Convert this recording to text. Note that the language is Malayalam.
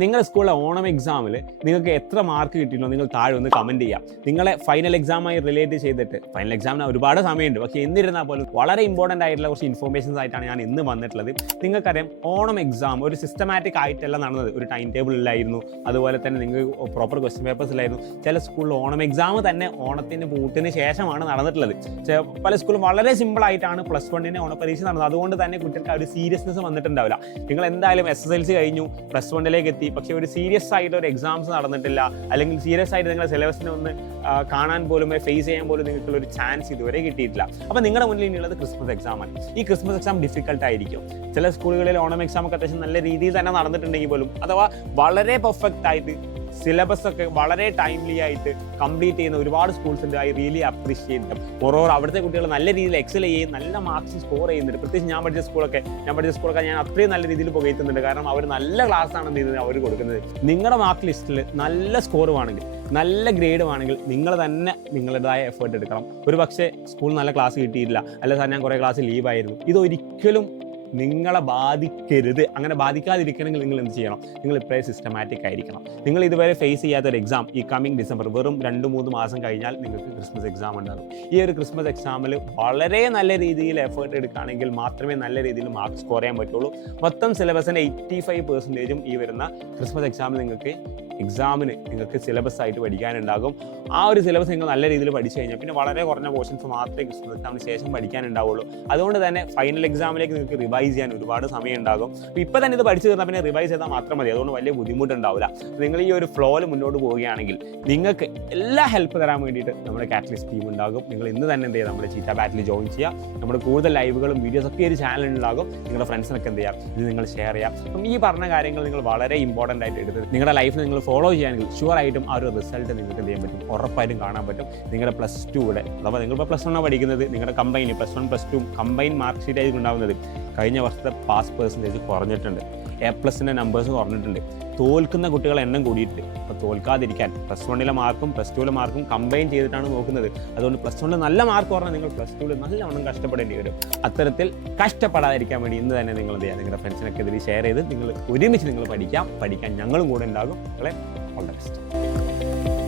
നിങ്ങളുടെ സ്കൂളിലെ ഓണം എക്സാമിൽ നിങ്ങൾക്ക് എത്ര മാർക്ക് കിട്ടിയോ നിങ്ങൾ താഴെ ഒന്ന് കമൻറ്റ് ചെയ്യാം. നിങ്ങളെ ഫൈനൽ എക്സാമായി റിലേറ്റ് ചെയ്തിട്ട്, ഫൈനൽ എക്സാമിന് ഒരുപാട് സമയമുണ്ട്, പക്ഷേ എന്നിരുന്നാൽ പോലും വളരെ ഇമ്പോർട്ടൻ്റ് ആയിട്ടുള്ള കുറച്ച് ഇൻഫോർമേഷൻസ് ആയിട്ടാണ് ഞാൻ ഇന്ന് വന്നിട്ടുള്ളത്. നിങ്ങൾക്കറിയാം, ഓണം എക്സാം ഒരു സിസ്റ്റമാറ്റിക് ആയിട്ടല്ല നടന്നത്. ഒരു ടൈം ടേബിൾ ഇല്ലായിരുന്നു, അതുപോലെ തന്നെ നിങ്ങൾക്ക് പ്രോപ്പർ ക്വസ്റ്റ്യൻ പേപ്പേഴ്സ് ഇല്ലായിരുന്നു. ചില സ്കൂളിൽ ഓണം എക്സാം തന്നെ ഓണത്തിന് പൂട്ടിന് ശേഷമാണ് നടന്നിട്ടുള്ളത്. പല സ്കൂളും വളരെ സിമ്പിൾ ആയിട്ടാണ് പ്ലസ് വണ്ണിന് ഓണപരീക്ഷ നടന്നത്. അതുകൊണ്ട് തന്നെ കുട്ടികൾക്ക് ആ ഒരു സീരിയസ്നെസ് വന്നിട്ടുണ്ടാവില്ല. നിങ്ങൾ എന്തായാലും SSLC കഴിഞ്ഞു, പ്ലസ് വണ്ണിലേക്ക് എത്തി, പക്ഷേ ഒരു സീരിയസ് ആയിട്ട് ഒരു എക്സാംസ് നടന്നിട്ടില്ല, അല്ലെങ്കിൽ സീരിയസ് ആയിട്ട് നിങ്ങളുടെ സിലബസിനെ ഒന്ന് കാണാൻ പോലും ഫേസ് ചെയ്യാൻ പോലും നിങ്ങൾക്കുള്ള ഒരു ചാൻസ് ഇതുവരെ കിട്ടിയിട്ടില്ല. അപ്പോൾ നിങ്ങളുടെ മുന്നിൽ ഇനിയുള്ളത് ക്രിസ്മസ് എക്സാമാണ്. ഈ ക്രിസ്മസ് എക്സാം ഡിഫിക്കൽട്ട് ആയിരിക്കും. ചില സ്കൂളുകളിൽ ഓണം എക്സാം ഒക്കെ അത്യാവശ്യം നല്ല രീതിയിൽ തന്നെ നടന്നിട്ടുണ്ടെങ്കിൽ പോലും, അഥവാ വളരെ പെർഫെക്റ്റ് ആയിട്ട് സിലബസ് ഒക്കെ വളരെ ടൈംലി ആയിട്ട് കംപ്ലീറ്റ് ചെയ്യുന്ന ഒരുപാട് സ്കൂൾസ് ഉണ്ട്. I really appreciate dum. ഓരോ അവിടുത്തെ കുട്ടികൾ നല്ല രീതിയിൽ എക്സൽ ചെയ്യും, നല്ല മാർക്സ് സ്കോർ ചെയ്യുന്നുണ്ട്. പ്രത്യേകിച്ച് ഞാൻ പഠിച്ച സ്കൂളൊക്കെ ഞാൻ അത്രയും നല്ല രീതിയിൽ പുകയറ്റുന്നുണ്ട്. കാരണം അവർ നല്ല ക്ലാസ് ആണ് അവർ കൊടുക്കുന്നത്. നിങ്ങളുടെ മാർക്ക് ലിസ്റ്റിൽ നല്ല സ്കോർ ആണെങ്കിൽ, നല്ല ഗ്രേഡ് ആണെങ്കിൽ നിങ്ങൾ തന്നെ നിങ്ങളുടേതായ എഫേർട്ട് എടുക്കണം. ഒരു പക്ഷേ സ്കൂൾ നല്ല ക്ലാസ് കിട്ടിയിട്ടില്ല, അല്ല സാർ ഞാൻ കുറേ ക്ലാസ് ലീവായിരുന്നു, ഇതൊരിക്കലും നിങ്ങളെ ബാധിക്കരുത്. അങ്ങനെ ബാധിക്കാതിരിക്കണമെങ്കിൽ നിങ്ങൾ എന്ത് ചെയ്യണം? നിങ്ങൾ ഇപ്പോഴേ സിസ്റ്റമാറ്റിക് ആയിരിക്കണം. നിങ്ങൾ ഇതുവരെ ഫേസ് ചെയ്യാത്തൊരു എക്സാം ഈ കമ്മിങ് ഡിസംബർ, വെറും 2-3 മാസം കഴിഞ്ഞാൽ നിങ്ങൾക്ക് ക്രിസ്മസ് എക്സാം ഉണ്ടാകും. ഈ ഒരു ക്രിസ്മസ് എക്സാമിൽ വളരെ നല്ല രീതിയിൽ എഫേർട്ട് എടുക്കുകയാണെങ്കിൽ മാത്രമേ നല്ല രീതിയിൽ മാർക്ക് സ്കോർ ചെയ്യാൻ പറ്റുള്ളൂ. മൊത്തം സിലബസിൻ്റെ 85% ഈ വരുന്ന ക്രിസ്മസ് എക്സാമിൽ നിങ്ങൾക്ക് സിലബസ് ആയിട്ട് പഠിക്കാനുണ്ടാകും. ആ ഒരു സിലബസ് നിങ്ങൾ നല്ല രീതിയിൽ പഠിച്ചു കഴിഞ്ഞാൽ പിന്നെ വളരെ കുറഞ്ഞ പോർഷൻസ് മാത്രമേ ക്രിസ്മസ് എക്സാമിന് ശേഷം പഠിക്കാനുണ്ടാവുള്ളൂ. അതുകൊണ്ട് തന്നെ ഫൈനൽ എക്സാമിലേക്ക് നിങ്ങൾക്ക് റിവൈസ് ചെയ്യാൻ ഒരുപാട് സമയം ഉണ്ടാകും. ഇപ്പോൾ തന്നെ ഇത് പഠിച്ചു തീർന്നാൽ പിന്നെ റിവൈസ് ചെയ്താൽ മാത്രം മതി. അതുകൊണ്ട് വലിയ ബുദ്ധിമുട്ടുണ്ടാവില്ല. നിങ്ങൾ ഈ ഒരു ഫ്ലോയിൽ മുന്നോട്ട് പോവുകയാണെങ്കിൽ നിങ്ങൾക്ക് എല്ലാ ഹെൽപ്പ് തരാൻ വേണ്ടിയിട്ട് നമ്മുടെ കാറ്റലിസ്റ്റ് ടീം ഉണ്ടാകും. നിങ്ങൾ ഇന്ന് തന്നെ എന്ത് ചെയ്യുക? നമ്മുടെ ചീറ്റ ബാറ്റിൽ ജോയിൻ ചെയ്യുക. നമ്മുടെ കൂടുതൽ ലൈവുകളും വീഡിയോസ് ഒക്കെ ഒരു ചാനലിലുണ്ടാകും. നിങ്ങളുടെ ഫ്രണ്ട്സിനൊക്കെ എന്ത് ചെയ്യാം? ഇത് നിങ്ങൾ ഷെയർ ചെയ്യാം. അപ്പം ഈ പറഞ്ഞ കാര്യങ്ങൾ നിങ്ങൾ വളരെ ഇമ്പോർട്ടൻ്റ് ആയിട്ട് എടുത്ത് നിങ്ങളുടെ ലൈഫിൽ നിങ്ങൾ ഫോളോ ചെയ്യുകയാണെങ്കിൽ ഷുവറായിട്ടും ആ ഒരു റിസൾട്ട് നിങ്ങൾക്ക് എന്ത് ചെയ്യാൻ പറ്റും? ഉറപ്പായിട്ടും കാണാൻ പറ്റും. നിങ്ങളുടെ പ്ലസ് ടുവിടെ, അഥവാ നിങ്ങളിപ്പോൾ പ്ലസ് 1 പഠിക്കുന്നത്, നിങ്ങളുടെ combine plus 1 plus 2 combine mark sheet ആയിരിക്കും ഉണ്ടാകുന്നത്. കഴിഞ്ഞ വർഷത്തെ പാസ് പെർസെൻറ്റേജ് കുറഞ്ഞിട്ടുണ്ട്, A+ൻ്റെ നമ്പേഴ്സ് കുറഞ്ഞിട്ടുണ്ട്, തോൽക്കുന്ന കുട്ടികളെ എണ്ണം കൂടിയിട്ടുണ്ട്. അപ്പോൾ തോൽക്കാതിരിക്കാൻ പ്ലസ് 1 മാർക്കും പ്ലസ് 2 മാർക്കും കമ്പൈൻ ചെയ്തിട്ടാണ് നോക്കുന്നത്. അതുകൊണ്ട് പ്ലസ് 1 നല്ല മാർക്ക് പറഞ്ഞാൽ നിങ്ങൾ പ്ലസ് 2 നല്ലവണ്ണം കഷ്ടപ്പെടേണ്ടി വരും. അത്തരത്തിൽ കഷ്ടപ്പെടാതിരിക്കാൻ വേണ്ടി ഇന്ന് തന്നെ നിങ്ങൾ എന്ത് ചെയ്യുക? നിങ്ങളുടെ ഫ്രണ്ട്സിനൊക്കെ ഇതിൽ ഷെയർ ചെയ്ത് നിങ്ങൾ ഒരുമിച്ച് പഠിക്കാൻ ഞങ്ങളും കൂടെ ഉണ്ടാകും. നിങ്ങളെ ഓൾ ദ ബെസ്റ്റ്.